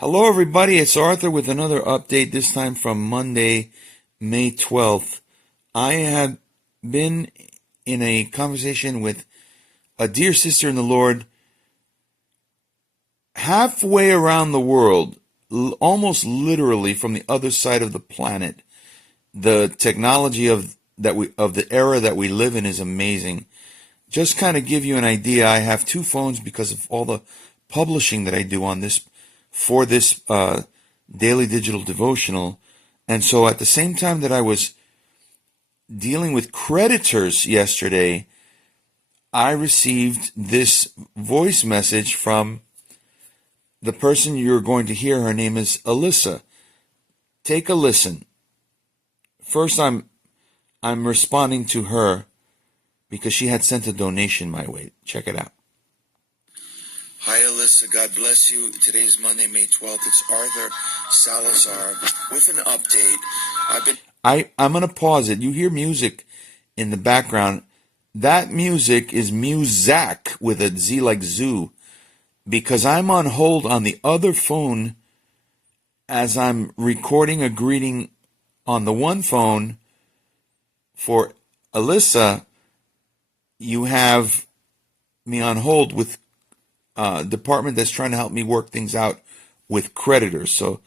Hello, everybody. It's Arthur with another update, this time from Monday, May 12th. I have been in a conversation with a dear sister in the Lord halfway around the world, almost literally from the other side of the planet. The technology of the era that we live in is amazing. Just kind of give you an idea, I have two phones because of all the publishing that I do on this for this daily digital devotional. And so at the same time that I was dealing with creditors yesterday, I received this voice message from the person you're going to hear. Her name is Alyssa. Take a listen. First, I'm responding to her because she had sent a donation my way. Check it out. Hi, Alyssa. God bless you. Today's Monday, May 12th. It's Arthur Salazar with an update. I'm going to pause it. You hear music in the background. That music is Muzak with a Z like zoo, because I'm on hold on the other phone as I'm recording a greeting on the one phone for Alyssa. You have me on hold with a department that's trying to help me work things out with creditors. So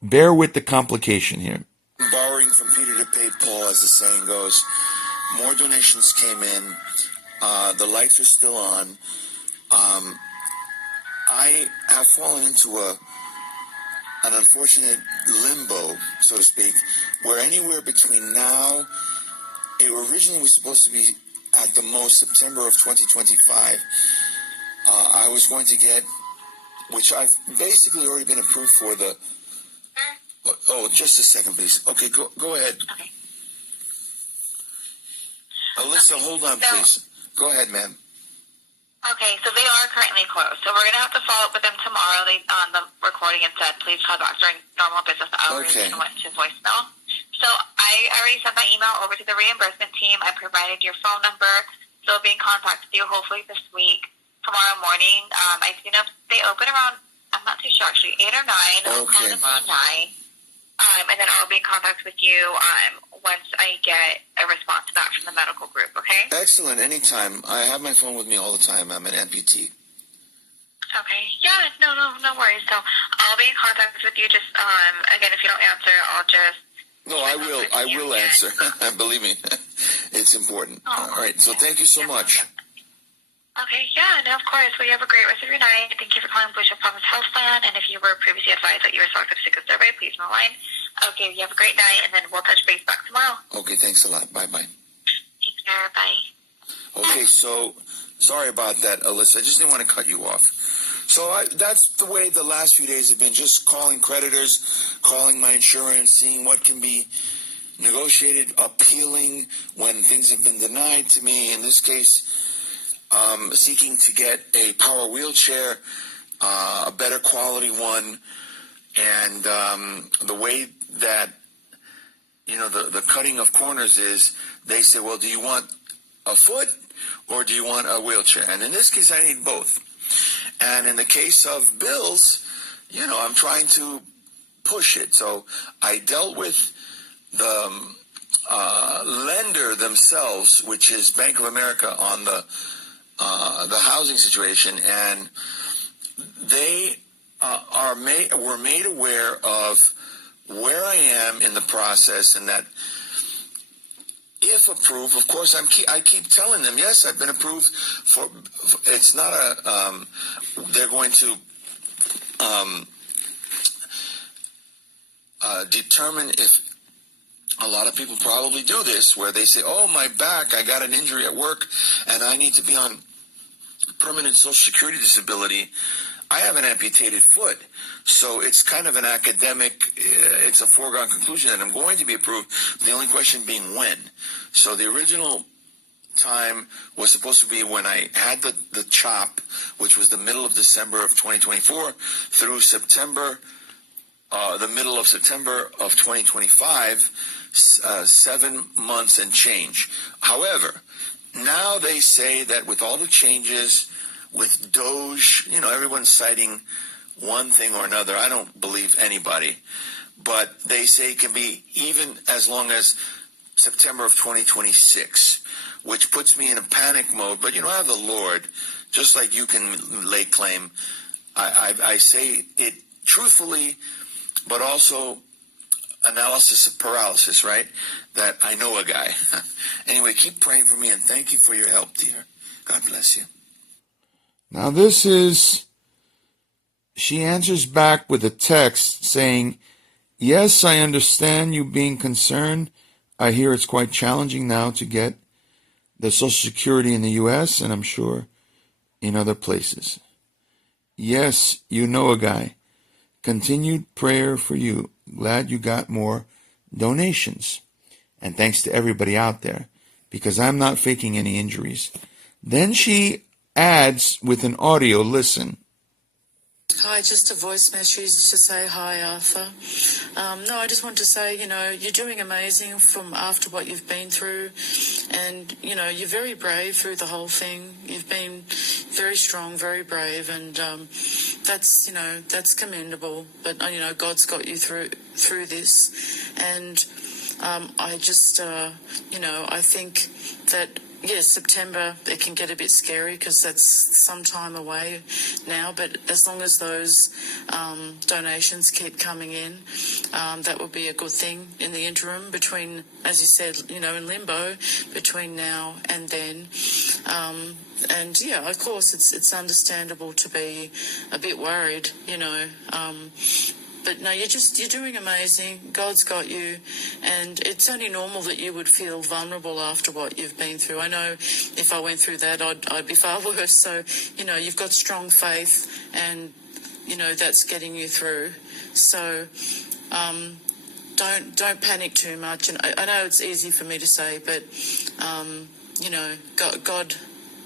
bear with the complication here. Borrowing from Peter to pay Paul, as the saying goes. More donations came in. The lights are still on. I have fallen into an unfortunate limbo, so to speak, where anywhere between now, it originally was supposed to be at the most September of 2025. I was going to get, which I've basically already been approved for the. Oh, just a second, please. Okay, go ahead. Okay. Alyssa, hold on, please. Go ahead, ma'am. Okay, so they are currently closed. So we're going to have to follow up with them tomorrow. They on the recording it said, please call back during normal business hours. Okay. And went to voicemail. So I already sent that email over to the reimbursement team. I provided your phone number. So I'll be in contact with you hopefully this week. Tomorrow morning, I think they open around, I'm not too sure actually, 8 or 9. I'll call them around 9. And then I'll be in contact with you once I get a response back from the medical group, okay? Excellent. Anytime. I have my phone with me all the time. I'm an amputee. Okay. Yeah, no worries. So I'll be in contact with you. Just, again, if you don't answer, I'll just... No, I will answer. Believe me. It's important. Oh, all right. So thank you so much. Okay, yeah, no, of course. Well, you have a great rest of your night. Thank you for calling Blue Shield Promise Health Plan. And if you were previously advised that you were selected to take a survey, please no line. Okay, you have a great night, and then we'll touch base back tomorrow. Okay, thanks a lot. Bye-bye. Take care. Bye. Okay, so sorry about that, Alyssa. I just didn't want to cut you off. So that's the way the last few days have been, just calling creditors, calling my insurance, seeing what can be negotiated, appealing when things have been denied to me. In this case, seeking to get a power wheelchair, a better quality one, and the way that, the cutting of corners is, they say, well, do you want a foot or do you want a wheelchair? And in this case, I need both. And in the case of bills, I'm trying to push it. So I dealt with the lender themselves, which is Bank of America, on the housing situation, and they were made aware of where I am in the process, and that if approved, of course, I keep telling them, yes, I've been approved for. It's not they're going to determine if. A lot of people probably do this, where they say, oh, my back, I got an injury at work, and I need to be on permanent Social Security disability. I have an amputated foot. So it's kind of an academic, it's a foregone conclusion that I'm going to be approved. The only question being when. So the original time was supposed to be when I had the CHOP, which was the middle of December of 2024, through September, the middle of September of 2025, 7 months and change. However, now they say that with all the changes, with Doge, everyone's citing one thing or another. I don't believe anybody, but they say it can be even as long as September of 2026, which puts me in a panic mode. But I have the Lord, just like you can lay claim. I say it truthfully, but also analysis of paralysis, right? That I know a guy. Anyway, keep praying for me, and thank you for your help, dear. God bless you. Now she answers back with a text saying, yes, I understand you being concerned. I hear it's quite challenging now to get the Social Security in the U.S., and I'm sure in other places. Yes, you know a guy. Continued prayer for you. Glad you got more donations. And thanks to everybody out there, because I'm not faking any injuries. Then she adds with an audio, listen. Hi, just a voice message to say hi, Arthur. No, I just want to say, you're doing amazing from after what you've been through. And, you're very brave through the whole thing. You've been very strong, very brave. And that's commendable. But, God's got you through this. And I just, I think that, yes, September, it can get a bit scary because that's some time away now. But as long as those donations keep coming in, that will be a good thing in the interim between, as you said, in limbo between now and then. And, yeah, of course, it's understandable to be a bit worried, But no, you're doing amazing. God's got you, and it's only normal that you would feel vulnerable after what you've been through. I know if I went through that, I'd be far worse. So, you've got strong faith, and that's getting you through. So, don't panic too much. And I know it's easy for me to say, but God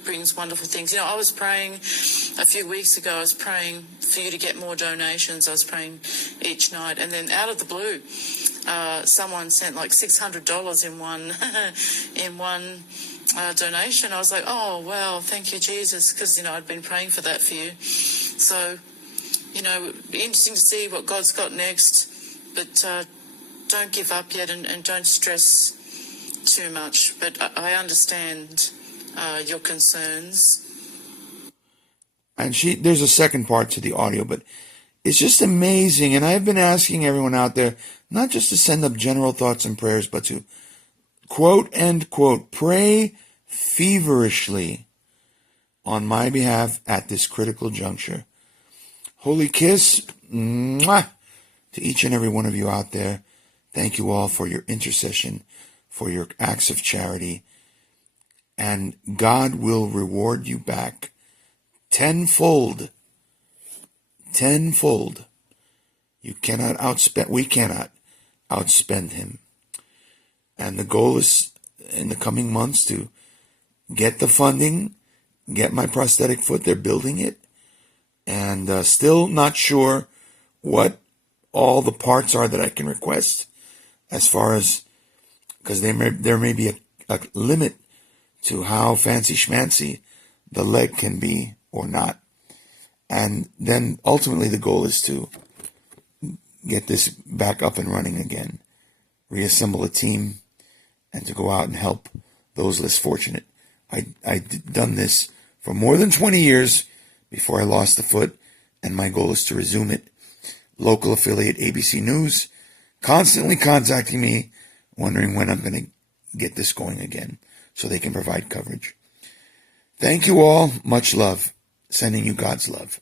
brings wonderful things. I was praying a few weeks ago. I was praying for you to get more donations. I was praying each night, and then out of the blue, someone sent like $600 in one donation. I was like, oh wow, thank you, Jesus, because I'd been praying for that for you. So it'd be interesting to see what God's got next, but don't give up yet, and don't stress too much. But I understand your concerns. And there's a second part to the audio, but it's just amazing. And I've been asking everyone out there, not just to send up general thoughts and prayers, but to quote, end quote, pray feverishly on my behalf at this critical juncture. Holy kiss, mwah, to each and every one of you out there. Thank you all for your intercession, for your acts of charity. And God will reward you back tenfold. Tenfold. We cannot outspend him. And the goal is in the coming months to get the funding, get my prosthetic foot. They're building it. And still not sure what all the parts are that I can request, as far as, because there may be a limit to how fancy schmancy the leg can be or not. And then ultimately the goal is to get this back up and running again, reassemble a team, and to go out and help those less fortunate. I'd done this for more than 20 years before I lost the foot, and my goal is to resume it. Local affiliate ABC News constantly contacting me, wondering when I'm going to get this going again so they can provide coverage. Thank you all. Much love. Sending you God's love.